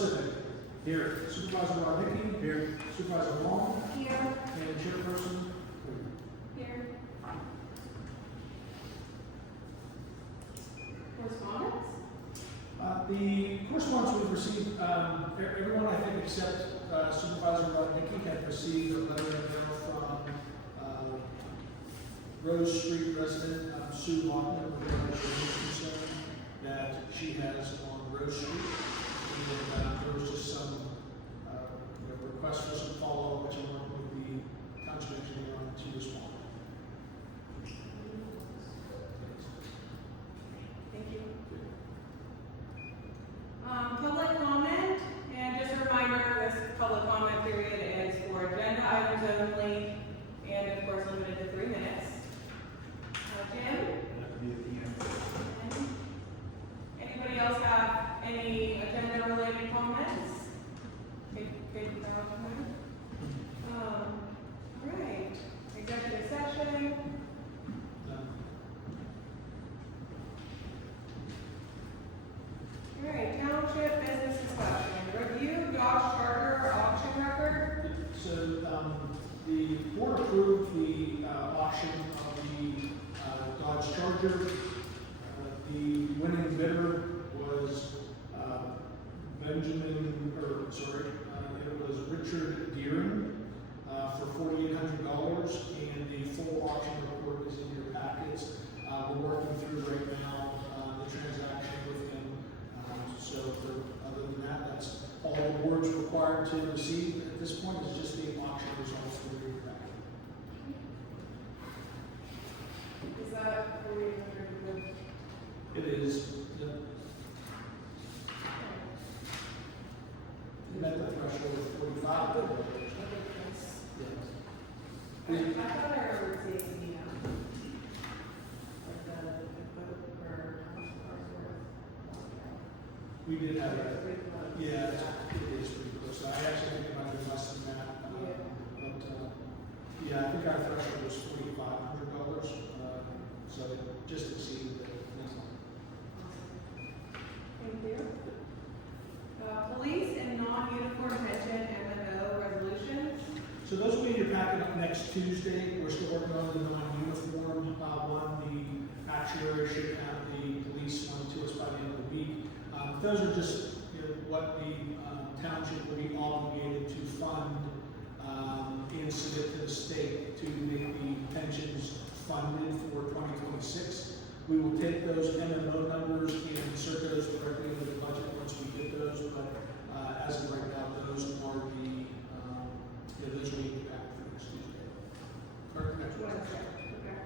Civic. Here. Supervisor Rodnicki. Here. Supervisor Long. Here. And Chairperson. Here. Correspondence? The correspondence we've received, everyone I think except Supervisor Rodnicki had received a letter in the mail from Rose Street resident Sue Lockman regarding a concern that she has on Rose Street. And there was just some request for some follow-up, which I'm working with the township engineer on to respond. Thank you. Public comment, and just a reminder, this public comment period is for agenda items only, and of course limited to 3 minutes. Jim? Anybody else have any agenda-related comments? All right, executive session. All right, township business discussion. Review Dodge Charger auction record. So the board approved the auction of the Dodge Charger. The winning bidder was it was Richard Deering for $4,800, and the full auction report is in your packets. We're working through right now the transaction with him. Other than that, that's all the board's required to receive at this point is just the auction results for your packet. Is that $4,800? It is. It met the threshold of 45. I thought I remembered seeing the boat or We did have a, yeah, it is pretty close. I actually think it might be less than that. Yeah, I think our threshold was $4,500, so it just exceeded the minimum. Thank you. Police and non-uniform pension MMO resolutions. So those will be in your packet up next Tuesday. We're still working on the non-uniform one. The actuary should have the police one to us by the end of the week. Those are just what the township will be obligated to fund and submit to the state to make the pensions funded for 2026. We will take those MMO numbers and insert those directly into the budget once we get those, but as of right now, those are those will be back for next Tuesday. Or next Wednesday. Okay.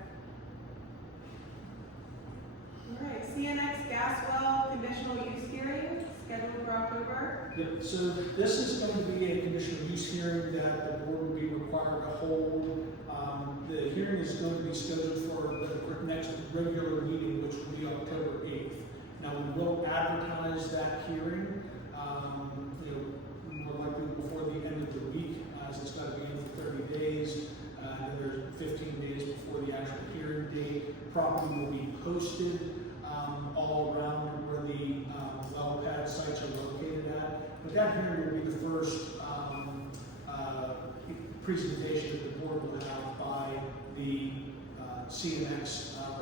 All right, CNX gas well conditional use hearing scheduled for October. Yep, so this is going to be a conditional use hearing that the board will be required to hold. The hearing is going to be scheduled for the next regular meeting, which will be October 8th. Now, we will advertise that hearing, more likely before the end of the week, as it's got to be in for 30 days. And there's 15 days before the actual hearing date. Property will be posted all around where the well pad sites are located at. But that hearing will be the first presentation that the board will have by the CNX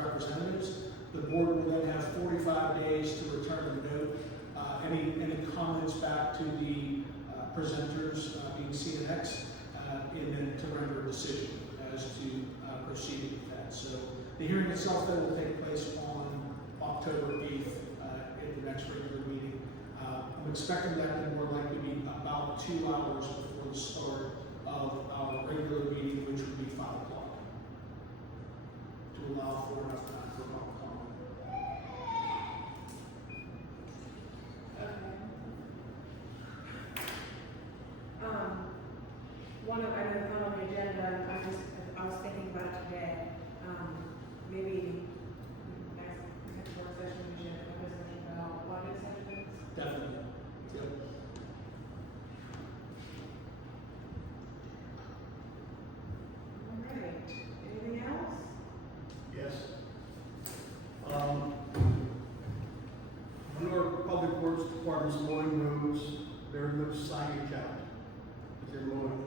representatives. The board will then have 45 days to return a note, any comments back to the presenters, being CNX, and then to render a decision as to proceeding with that. So the hearing itself then will take place on October 8th at the next regular meeting. I'm expecting that to more likely be about 2 hours before the start of our regular meeting, which would be 5 o'clock, to allow for enough time for public comment. One of, I know it's not on the agenda, I was thinking about it today. Maybe next work session, we should have a discussion about audit sessions. Definitely. Yep. All right, anything else? Yes. Your Public Works Department's mowing roads put signage out as they're mowing.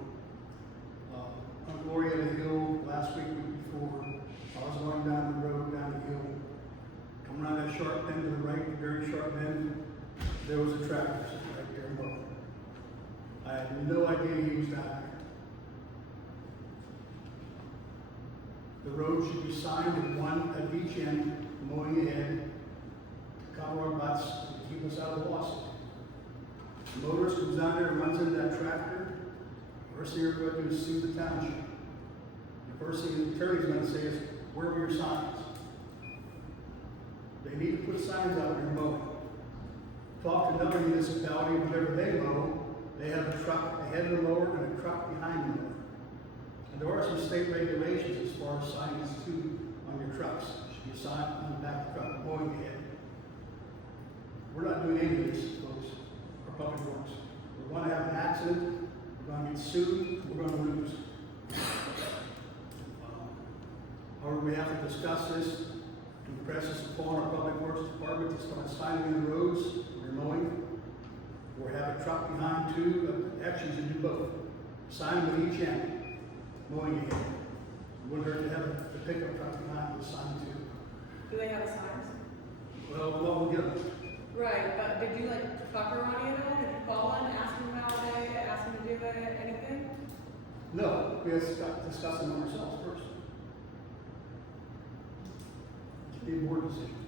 On Gloria Hill, last week before, I was going down the road, down the hill, coming around that sharp bend to the right, the very sharp bend, there was a tractor sitting right there mowing. I had no idea he was down there. The road should be signed at one at each end, mowing ahead, to cover our butts, and keep us out of the lawsuit. The motorist comes down there and runs into that tractor. First thing you're going to do is sue the township. The first thing the attorney's going to say is, where are your signs? They need to put signs out there mowing. Talk to another municipality, whenever they mow, they have a truck ahead of the mower and a truck behind the mower. And there are some state regulations as far as signs too on your trucks. There should be a sign on the back of the truck mowing ahead. We're not doing any of this, folks, for public works. We're going to have an accident, we're going to get sued, we're going to lose. However, we have to discuss this and press this upon our public works department to start signing in the roads when you're mowing. Or have a truck behind too, but actually you should do both. Sign with each end, mowing ahead. It wouldn't hurt to have the pickup truck behind with a sign too. Do they have signs? Well, we'll get them. Right, but did you like talk to Ronnie at all? Did you call him, ask him about it, ask him to do it, anything? No, we have to discuss them ourselves first. It should be a board decision.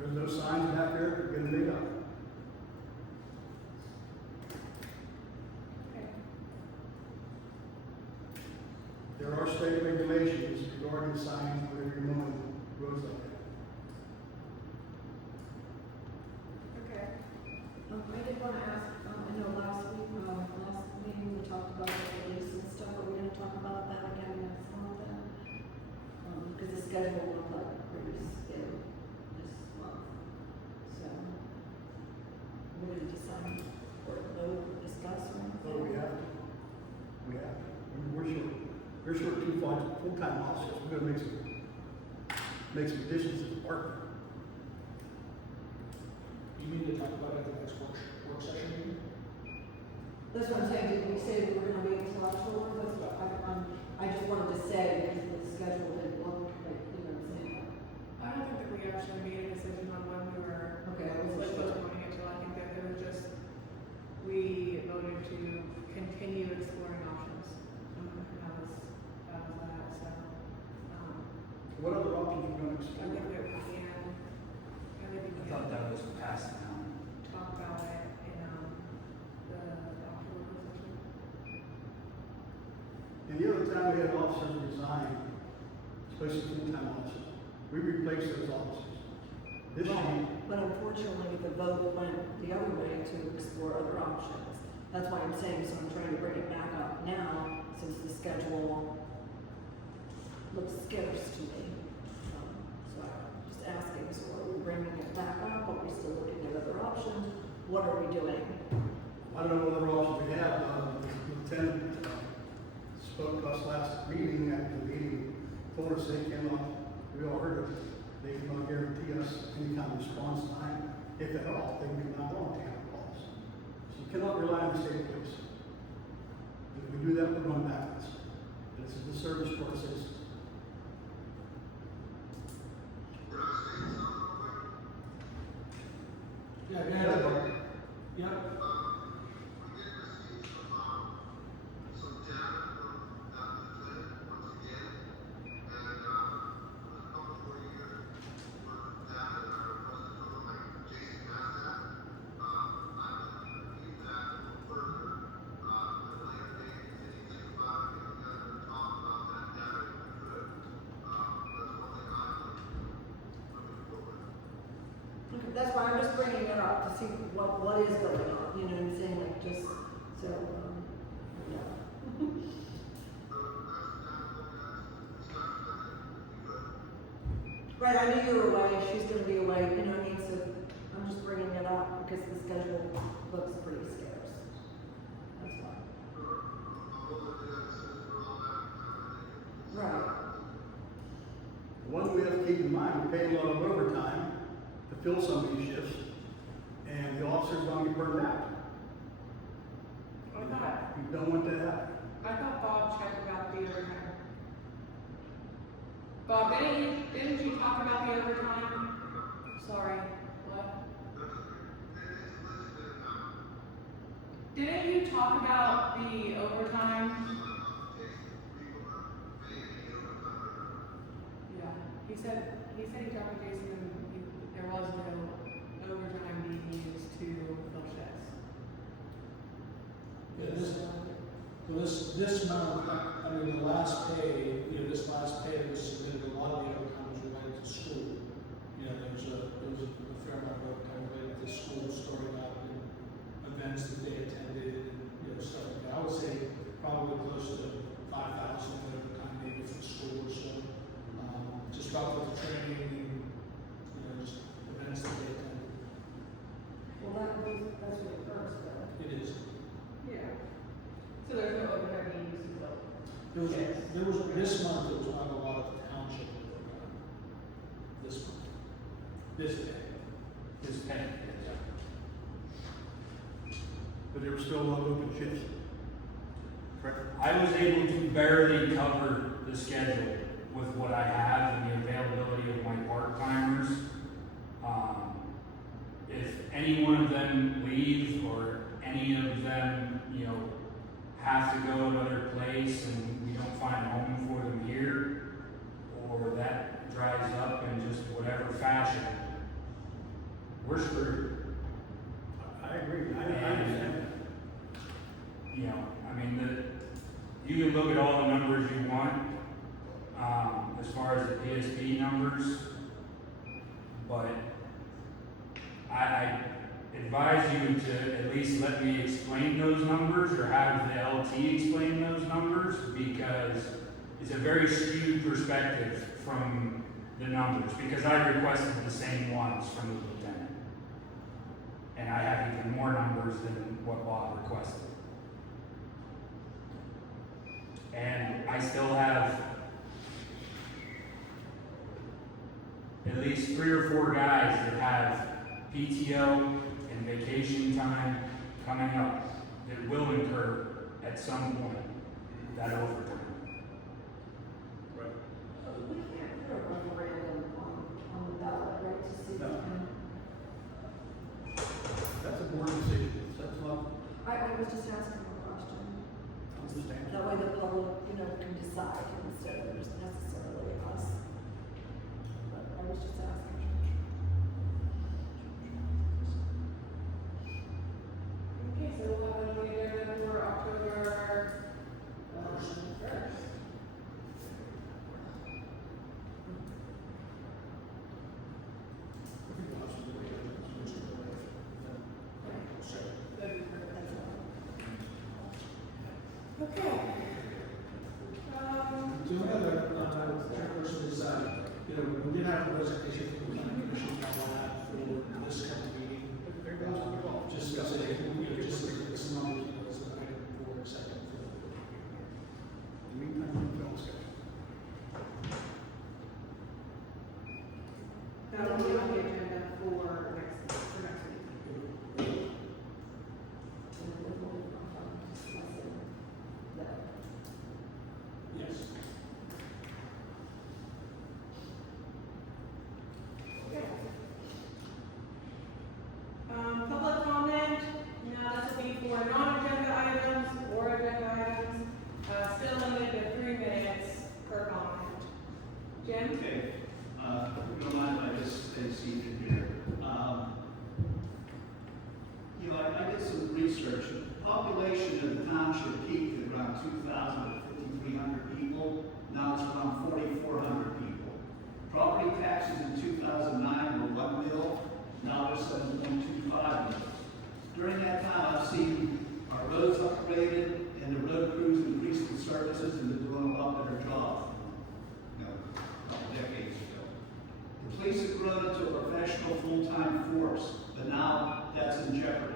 There's no signs back there, they're going to dig up. There are state regulations regarding signs whenever you're mowing roads like that. Okay. I did want to ask, I know last meeting we talked about the police and stuff, are we going to talk about that again next month then? Because the schedule looked like pretty slim this month. So, we're going to decide or vote or discuss or anything? Oh, we have to. We have to. We're short. We're short two full-time officers. We're going to make some additions to the department. You need to talk about it at the next work session meeting? That's what I'm saying, did we say we were going to wait until October? That's what I just wanted to say because the schedule didn't look like, you know what I'm saying? I don't think that we actually made a decision on when we were Okay, I wasn't sure. postponing it till. I think that it was just, we voted to continue exploring options. And that was that, so, What other options are we going to I explore? think that we can, I thought that was passed now. talk about it in, the October session. And the other time we had officers resign, especially full-time officers, we replaced those officers. This year, But unfortunately, the vote went the other way to explore other options. That's why I'm saying, so I'm trying to bring it back up now, since the schedule looks scarce to me. So I'm just asking, so are we bringing it back up? Are we still looking at other options? What are we doing? I don't know what other options we have. The lieutenant spoke to us last meeting, after the meeting, told us they cannot, we all heard it, they cannot guarantee us any kind of response time, if at all. They can come out on town calls. So you cannot rely on the state police. If we do that, we're going backwards. And it's a disservice to our citizens. Yeah, go ahead. Yep. That's why I'm just bringing it up to see what is going on, you know what I'm saying, like just, so, yeah. Right, I knew you were away, she's gonna be away, you know what I mean, so I'm just bringing it up because the schedule looks pretty scarce. That's why. Right. One we have to keep in mind, we pay a lot of overtime to fill some of these shifts, and the officers don't get burned out. thought, You don't want that to happen. I thought Bob checked about the overtime. Bob, didn't you talk about the overtime? Sorry, what? Didn't you talk about the overtime? Yeah, he said he talked to Jason and there was no overtime being used to fill shifts. Yeah, this month, I mean, the last pay, this last pay that was submitted, a lot of the overtime was related to school. There was a fair amount of overtime related to school, starting out in events that they attended, and, stuff like that. I would say probably close to 5,000 overtime maybe for school or so. Just about with the training and, just events that they attended. Well, that's what it first, but. It is. Yeah. So there's no overtime being used to fill. There was, this month, there was not a lot of township overtime. This month. This day. This pay. But there were still a lot of open shifts. Correct? I was able to barely cover the schedule with what I have and the availability of my part-timers. If any one of them leaves or any of them, have to go another place and we don't find a home for them here, or that dries up in just whatever fashion, we're screwed. I agree. I understand that. You can look at all the numbers you want, as far as the PSP numbers, but I advise you to at least let me explain those numbers or have the LT explain those numbers, because it's a very skewed perspective from the numbers, because I requested the same ones from the lieutenant. And I have even more numbers than what Bob requested. And I still have at least 3 or 4 guys that have PTO and vacation time coming up that will incur at some point that overtime. Right. We can't put a referendum on the ballot, right, to see. No. That's a board decision. That's not, I was just asking a question. understand. That way the public, can decide instead of just necessarily us. But I was just asking. Okay, so we'll have a meeting for October 1st. Okay. So another person is, we did have a resignation from the planning commission on that for this coming meeting. Just to say, just as some numbers, as an item for a second. In the meantime, we don't schedule. That will be on the agenda for next week. Yes. Okay. Public comment, now this will be for non-agenda items or agenda items, still limited to 3 minutes per comment. Jim? Okay, if you don't mind if I just stay seated here. I did some research. The population of the township peaked at around 2,000 to 5,300 people. Now it's around 4,400 people. Property taxes in 2009 were 1 mil. Now they're 7.25 mil. During that time, I've seen our roads upgraded and the road crews increased the services and they're doing a lot better job. A couple decades ago. The police have grown into a professional full-time force, but now that's in jeopardy.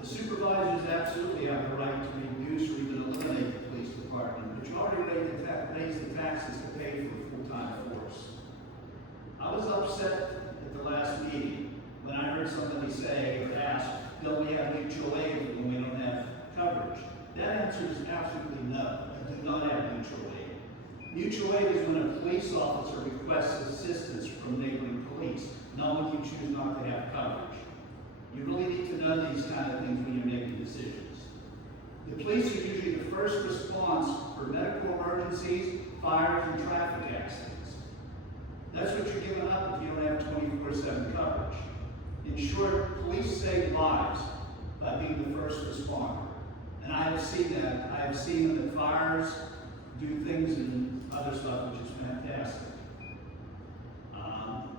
The supervisors absolutely have the right to reduce or even eliminate the police department, but you already raised the taxes to pay for a full-time force. I was upset at the last meeting when I heard somebody say or ask, don't we have mutual aid when we don't coverage? That answer is absolutely no. I do not have mutual aid. Mutual aid is when a police officer requests assistance from neighboring police, not when you choose not to have coverage. You really need to know these kind of things when you're making decisions. The police are usually the first response for medical emergencies, fires, and traffic accidents. That's what you're giving up if you don't have 24/7 coverage. In short, police save lives by being the first responder. And I have seen that. I have seen them at fires, do things and other stuff, which is fantastic.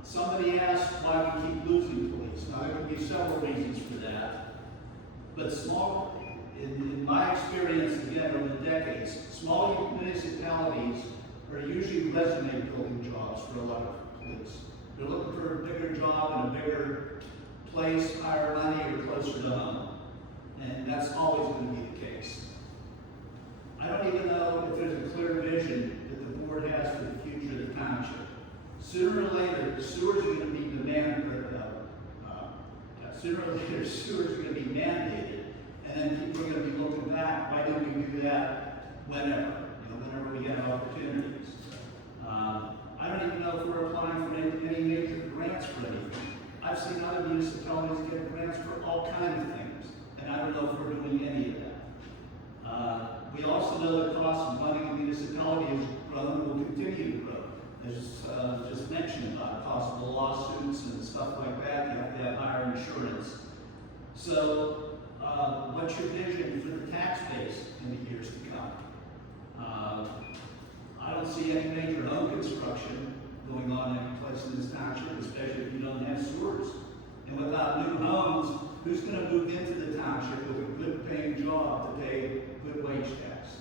Somebody asked why we keep losing police. Now, there could be several reasons for that. But in my experience, again, over the decades, small municipalities are usually resume building jobs for a lot of police. They're looking for a bigger job in a bigger place, higher money, or closer to home. And that's always going to be the case. I don't even know if there's a clear vision that the board has for the future of the township. Sooner or later, sewers are going to be sewers are going to be mandated, and then people are going to be looking back. Why didn't we do that whenever? Whenever we have opportunities. I don't even know if we're applying for any major grants for anything. I've seen other municipalities get grants for all kinds of things, and I don't know if we're doing any of that. We also know the cost of running a municipality has grown and will continue to grow. As just mentioned about possible lawsuits and stuff like that, you have to have higher insurance. So, what's your vision for the tax base in the years to come? I don't see any major home construction going on any place in this township, especially if you don't have sewers. And without new homes, who's going to move into the township with a good paying job to pay good wage tax?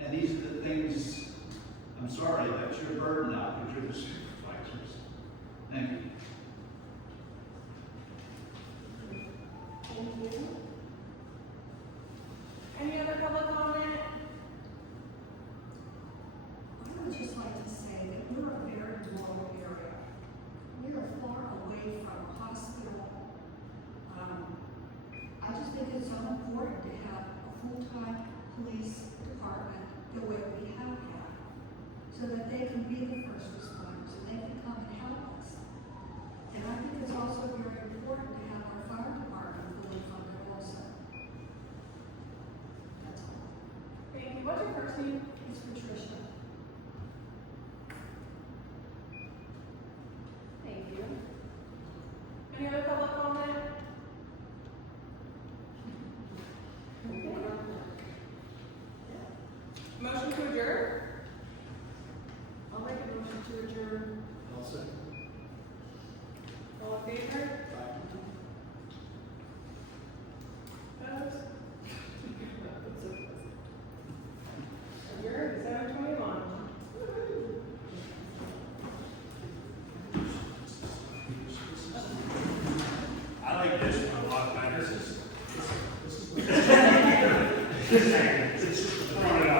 And these are the things, I'm sorry, that's your burden now, because you're the supervisors. Thank you. Thank you. Any other public comment? I would just like to say that we're a very rural area. We are far away from a hospital. I just think it's so important to have a full-time police department the way we have had, so that they can be the first responders and they can come and help us. And I think it's also very important to have our fire department fully funded also. That's all. Thank you. What's your first name? It's Patricia. Thank you. Any other public comment? Okay. Motion to adjourn? I'll make a motion to adjourn. I'll second. All in favor? Opposed? Adjourned at 7:21. I like this one a lot better. This is Just saying, throwing it